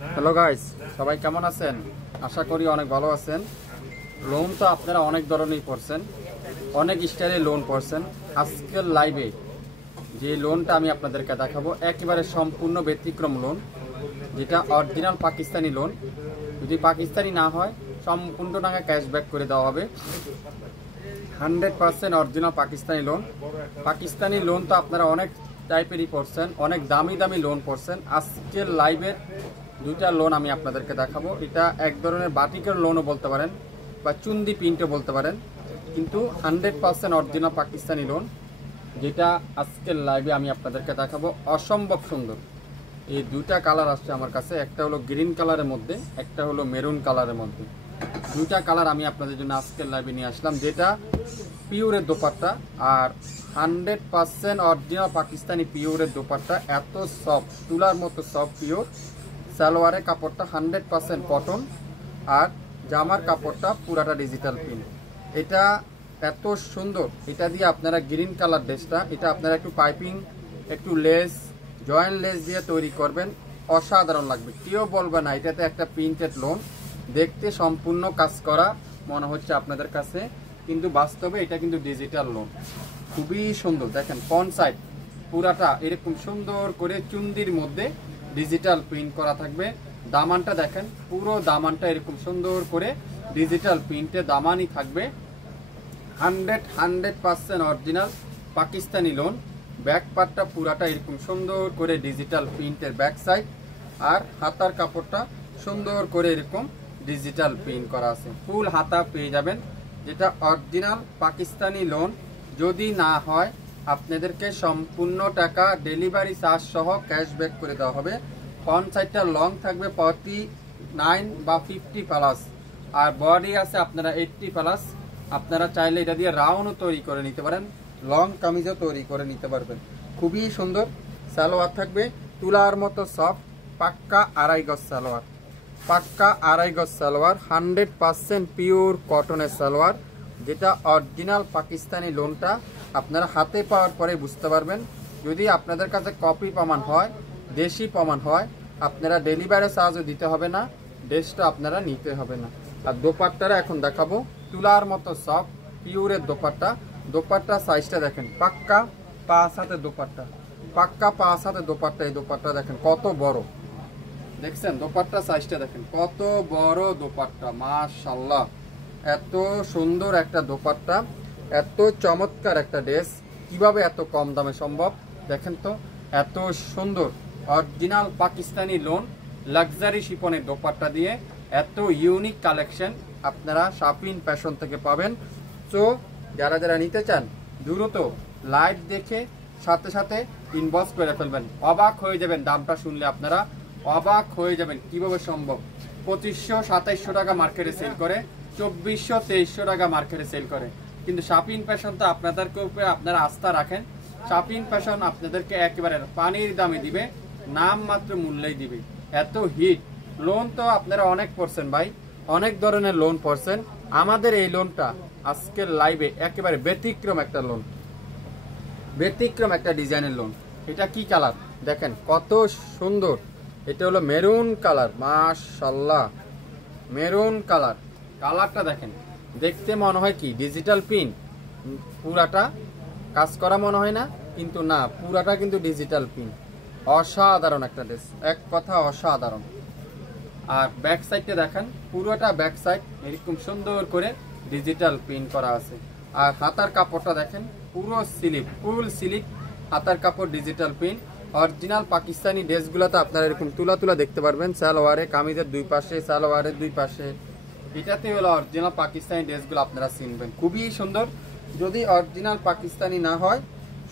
Hello guys, সবাই কেমন আছেন? আশা করি অনেক ভালো আছেন। লোন তো আপনারা অনেক ধরনেরই করছেন, অনেক স্টাইলে লোন করছেন। আজকের লাইভে যে লোনটা আমি আপনাদেরকে দেখাবো একেবারে সম্পূর্ণ ব্যতিক্রম লোন, যেটা অরিজিনাল পাকিস্তানি লোন। যদি পাকিস্তানি না হয় সম্পূর্ণ টাকা ক্যাশব্যাক করে দেওয়া হবে। 100% original Pakistani loan. Pakistani loan তো আপনারা অনেক টাইপেরই করছেন, অনেক দামি দামি লোন করছেন। আজকের লাইভের দুইটা লোন আমি আপনাদেরকে দেখাবো। এটা এক ধরনের বাটিকের লোনও বলতে পারেন বা চুন্দি প্রিন্টও বলতে পারেন, কিন্তু 100% অরিজিনাল পাকিস্তানি লোন, যেটা আজকের লাইভে আমি আপনাদেরকে দেখাবো। অসম্ভব সুন্দর এই দুইটা কালার আসছে আমার কাছে, একটা হলো গ্রিন কালারের মধ্যে, একটা হলো মেরুন কালারের মধ্যে। দুইটা কালার আমি আপনাদের জন্য আজকের লাইভে নিয়ে আসলাম, যেটা পিওরের দোপাট্টা আর 100% অরিজিনাল পাকিস্তানি পিওরের দোপাট্টা। এত সফট, তুলার মতো সফট পিওর। সালোয়ারের কাপড়টা 100% কটন, আর জামার কাপড়টা পুরাটা ডিজিটাল প্রিন্ট। এটা এত সুন্দর। এটা দিয়ে আপনারা গ্রিন কালার ড্রেসটা, এটা আপনারা একটু পাইপিং, একটু লেস, জয়েন্ট লেস দিয়ে তৈরি করবেন, অসাধারণ লাগবে। কেউ বলবে না এটাতে একটা প্রিন্টেড লোন। দেখতে সম্পূর্ণ কাজ করা মনে হচ্ছে আপনাদের কাছে, কিন্তু বাস্তবে এটা কিন্তু ডিজিটাল লোন। খুবই সুন্দর। দেখেন ফ্রন্ট সাইড পুরাটা এরকম সুন্দর করে চুন্দির মধ্যে ডিজিটাল প্রিন্ট করা থাকবে। দামানটা দেখেন, পুরো দামানটা এরকম সুন্দর করে ডিজিটাল প্রিন্টে দামানই থাকবে। 100% অরিজিনাল পাকিস্তানি লোন। ব্যাক পার্টটা পুরাটা এরকম সুন্দর করে ডিজিটাল প্রিন্টের ব্যাক সাইড, আর হাতার কাপড়টা সুন্দর করে এরকম ডিজিটাল প্রিন্ট করা আছে। ফুল হাতা পেয়ে যাবেন, যেটা অরিজিনাল পাকিস্তানি লোন। যদি না হয় আপনাদেরকে সম্পূর্ণ টাকা ডেলিভারি চার্জ সহ ক্যাশব্যাক করে দেওয়া হবে। ফ্রন্ট সাইডটা লং থাকবে 49 বা 50 প্লাস, আর বডি আছে আপনারা 80 প্লাস। আপনারা চাইলে এটা দিয়ে রাউন্ডও তৈরি করে নিতে পারেন, লং কামিজও তৈরি করে নিতে পারবেন। খুবই সুন্দর। সালোয়ার থাকবে তুলার মতো সফট, পাক্কা আড়াই গজ সালোয়ার, পাক্কা আড়াই গজ সালোয়ার। 100% পিওর কটনের সালোয়ার, যেটা অরিজিনাল পাকিস্তানি লোনটা আপনারা হাতে পাওয়ার পরে বুঝতে পারবেন। যদি আপনাদের কাছে কপি প্রমাণ হয়, দেশি প্রমাণ হয়, আপনারা ডেলিভারি চার্জও দিতে হবে না, ড্রেসটা আপনারা নিতে হবে না। আর দোপাট্টারা এখন দেখাবো, তুলার মতো সফট পিওরের দোপাট্টা। দোপাট্টা সাইজটা দেখেন, পাক্কা 5 হাতের দোপাট্টা, পাক্কা 5 হাতের দোপাট্টা। এই দোপাট্টা দেখেন কত বড়, দেখছেন দোপাট্টা সাইজটা দেখেন কত বড় দোপাট্টা। মাশাআল্লাহ, এত সুন্দর একটা দোপাট্টা, এত চমৎকার একটা ড্রেস, কিভাবে এত কম দামে সম্ভব? দেখেন তো, এত সুন্দর অরিজিনাল পাকিস্তানি লোন লাক্সারি শিপনের দোপাট্টা দিয়ে এত ইউনিক কালেকশন আপনারা শাপিন ফ্যাশন থেকে পাবেন। সো যারা যারা নিতে চান দ্রুত লাইভ দেখে সাথে সাথে ইনবক্স করে ফেলবেন। অবাক হয়ে যাবেন, দামটা শুনলে আপনারা অবাক হয়ে যাবেন কিভাবে সম্ভব। 2500-2700 টাকা মার্কেটে সেল করে, 2400-2300 টাকা মার্কেটে সেল করে, কিন্তু শাপিন ফ্যাশন তো আপনাদেরকে উপরে আপনারা আস্থা রাখেন। শাপিন ফ্যাশন আপনাদেরকে একেবারে পানির দামে দিবে, নাম মাত্র মূল্যেই দিবে। এত হিট লোন তো আপনারা অনেক পড়ছেন ভাই, অনেক ধরনের লোন পড়ছেন। আমাদের এই লোনটা আজকের লাইভে একেবারে ব্যতিক্রম একটা লোন, ব্যতিক্রম একটা ডিজাইনের লোন। এটা কি কালার দেখেন কত সুন্দর। এটা হলো মেরুন কালার। মাশাআল্লাহ, মেরুন কালার। কালারটা দেখেন, দেখতে মনে হয় কি ডিজিটাল প্রিন্ট, পুরাটা কাজ করা মনে হয় না, কিন্তু না, পুরাটা কিন্তু ডিজিটাল প্রিন্ট। অসাধারণ একটা ড্রেস, এক কথা অসাধারণ। আর ব্যাক সাইডটা দেখেন, পুরোটা ব্যাক সাইড এরকম সুন্দর করে ডিজিটাল প্রিন্ট করা আছে। আর হাতার কাপড়টা দেখেন, পুরো স্লিপ, ফুল স্লিপ হাতার কাপড়, ডিজিটাল প্রিন্ট। অরিজিনাল পাকিস্তানি ড্রেসগুলোতে আপনারা এরকম তুলা তুলা দেখতে পারবেন, সালোয়ারে কামিজের দুই পাশে, সালোয়ারের দুই পাশে। এটাতে হলো অরিজিনাল পাকিস্তানি ড্রেসগুলো আপনারা চিনবেন, খুবই সুন্দর। যদি অরিজিনাল পাকিস্তানি না হয়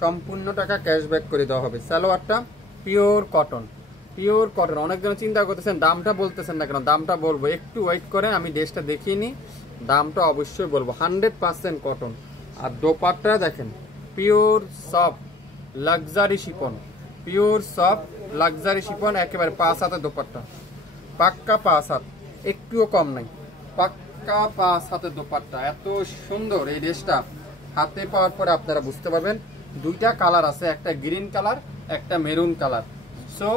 সম্পূর্ণ টাকা ক্যাশব্যাক করে দেওয়া হবে। সালোয়ারটা পিওর কটন, পিওর কটন। অনেকজন চিন্তা করতেছেন দামটা বলতেছেন না কেন, দামটা বলবো, একটু ওয়েট করেন, আমি ড্রেসটা দেখিয়ে নিই, দামটা অবশ্যই বলবো। 100% কটন। আর দোপাট্টা দেখেন, pure soft luxury Shipon, pure soft luxury Shipon, একেবারে 5 হাতের দোপাট্টা, পাক্কা 5 হাত, একটুও কম নাই, পাক্কা 5 হাতের দোপাট্টা। এত সুন্দর এই ড্রেসটা হাতে পাওয়ার পরে আপনারা বুঝতে পারবেন। দুইটা কালার আছে, একটা গ্রিন কালার, একটা মেরুন কালার। সো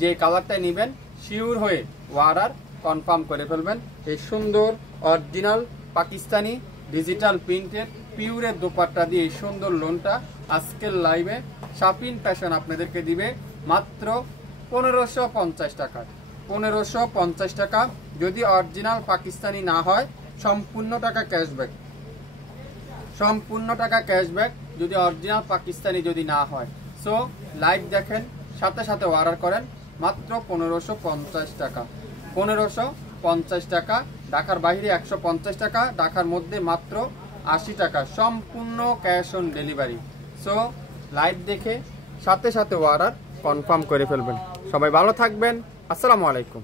যে কালারটা নেবেন শিওর হয়ে অর্ডার কনফার্ম করে ফেলবেন। এই সুন্দর অরিজিনাল পাকিস্তানি ডিজিটাল প্রিন্টের পিওরের দোপাট্টা দিয়ে এই সুন্দর লোনটা আজকের লাইভে শাপিন ফ্যাশন আপনাদেরকে দিবে মাত্র 1550 টাকা। 1550 টাকা। যদি অরিজিনাল পাকিস্তানি না হয় সম্পূর্ণ টাকা ক্যাশব্যাক, সম্পূর্ণ টাকা ক্যাশব্যাক যদি অরিজিনাল পাকিস্তানি যদি না হয়। সো লাইভ দেখেন, সাথে সাথে অর্ডার করেন মাত্র 1550 টাকা। 1550 টাকা। ঢাকার বাইরে 150 টাকা, ঢাকার মধ্যে মাত্র 80 টাকা, সম্পূর্ণ cash on delivery. So live দেখে সাথে সাথে অর্ডার কনফার্ম করে ফেলবেন। সবাই ভালো থাকবেন। আসসালামু আলাইকুম।